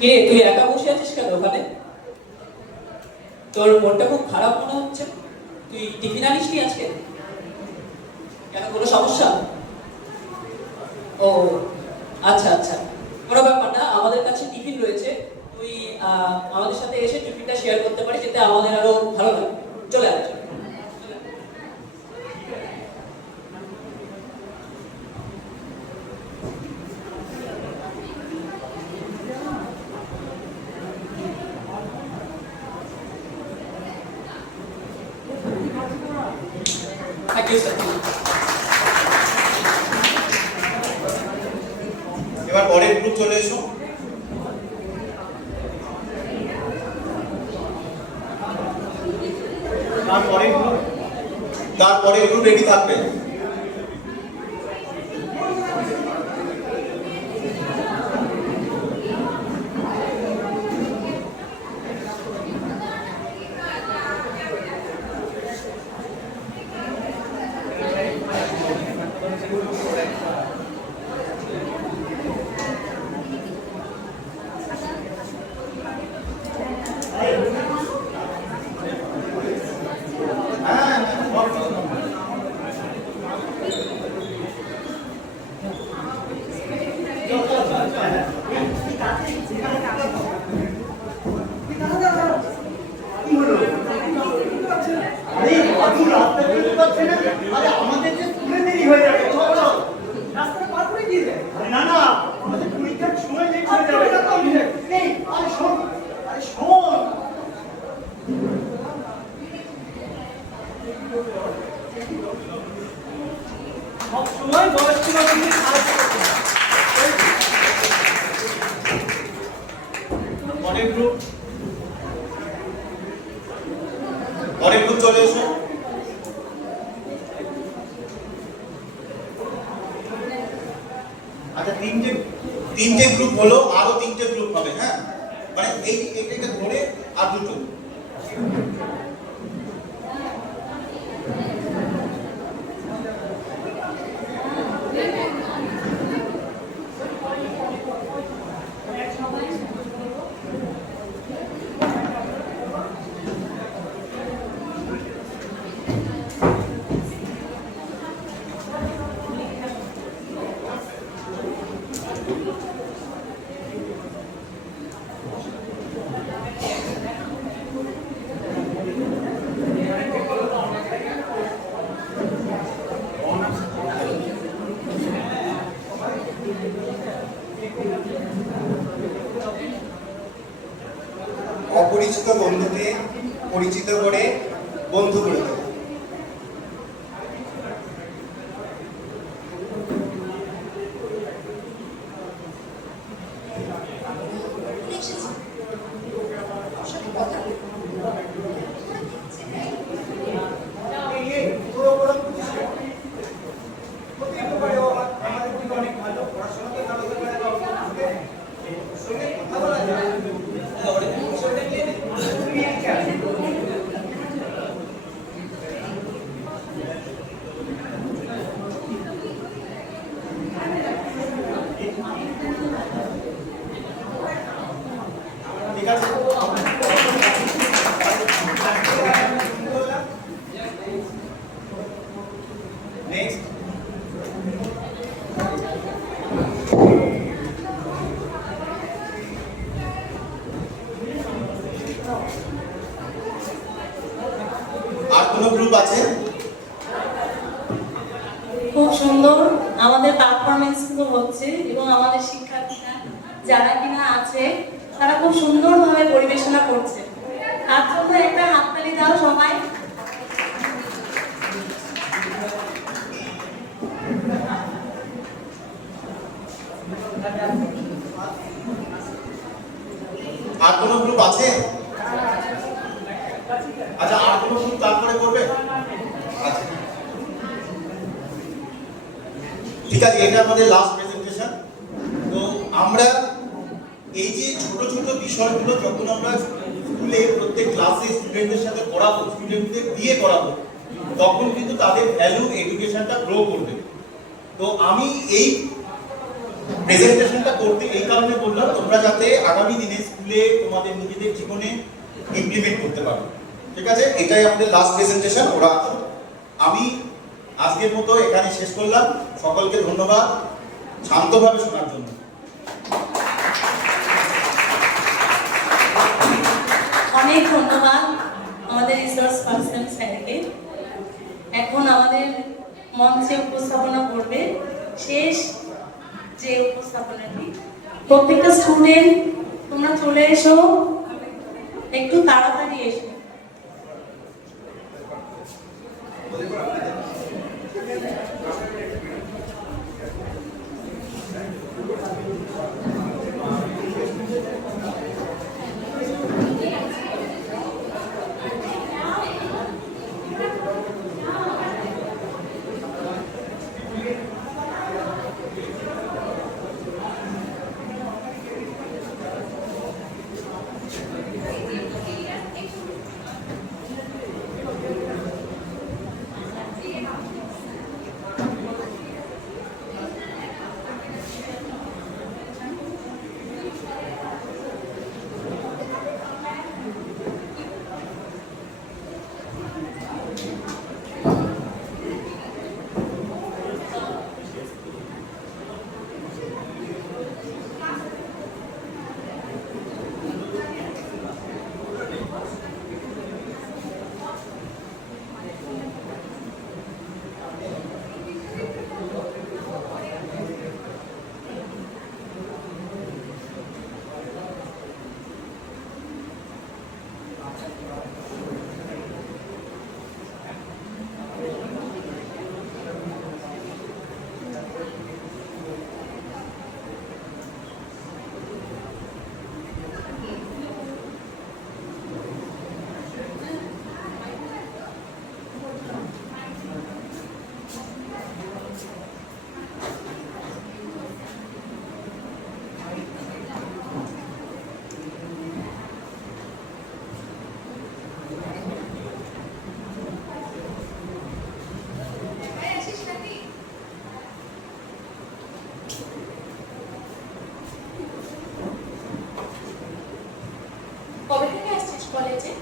কে তুই একা বসে আছিস কেন ওখানে? তোর মনটা খুব খারাপ মনে হচ্ছে। তুই টিফিন আনিসনি আজকে? কেন, কোনো সমস্যা? ও আচ্ছা আচ্ছা, কোনো ব্যাপার না, আমাদের কাছে টিফিন রয়েছে। তুই আমাদের সাথে এসে টিফিনটা শেয়ার করতে পারিস, এতে আমাদের আরো ভালো লাগে। চলে আয়। এবার পরের গ্রুপ চলে এসো। তারপরের গ্রুপ রেডি থাকবে। আমাদের যে স্কুলে দেরি হয়ে যাবে, রাস্তা পার করে দিয়ে দেয়। না না, আমাদের পরীক্ষার সময় লেট হয়ে যাবে। আরে শোন, আরে শোন, সব সময় বয়স্ক মানুষদের সাহায্য করতে হয়। পরের গ্রুপ চলে এসো। আচ্ছা, তিনটে গ্রুপ হলো, আরো তিনটে গ্রুপ হবে। হ্যাঁ, মানে এইটা ধরে আর দুটো। অপরিচিত বন্ধুকে পরিচিত করে বন্ধু করে দেবো। আর কোন গ্রুপ আছে? খুব সুন্দর আমাদের পারফরমেন্স গুলো হচ্ছে এবং আমাদের শিক্ষার্থীরা যারা কিনা আছে তারা খুব সুন্দরভাবে পরিবেশনা করছে। তার জন্য একটা হাততালি দাও সবাই। আর কোন গ্রুপ আছে? আচ্ছা, আর কোন গ্রুপ তারপরে করবে? আচ্ছা, ঠিক আছে, এটা আমাদের লাস্ট প্রেজেন্টেশন। তো আমরা এই যে ছোট ছোট বিষয়গুলো যখন আমরা স্কুলে প্রত্যেক ক্লাসে স্টুডেন্টদের সাথে পড়াবো, স্টুডেন্টদের দিয়ে করাবো, তখন কিন্তু তাদের ভ্যালু এডুকেশনটা গ্রো করবে। তো আমি এই প্রেজেন্টেশনটা করতে এই কারণে বললাম, তোমরা যাতে আগামী দিনে স্কুলে তোমাদের নিজেদের জীবনে ইমপ্লিমেন্ট করতে পারো। ঠিক আছে, এটাই আমাদের লাস্ট প্রেজেন্টেশন। ওরা আমি আজকের মতো এখানে শেষ করলাম। সকলকে ধন্যবাদ শান্তভাবে শোনার জন্য। অনেক ধন্যবাদ আমাদের রিসোর্স পার্সন স্যারকে। এখন আমাদের মঞ্চে উপস্থাপনা করবে শেষ যে উপস্থাপনাটি। প্রত্যেকটা স্টুডেন্ট তোমরা চলে এসো, একটু তাড়াতাড়ি এসো। কবে থেকে আসছিস কলেজে?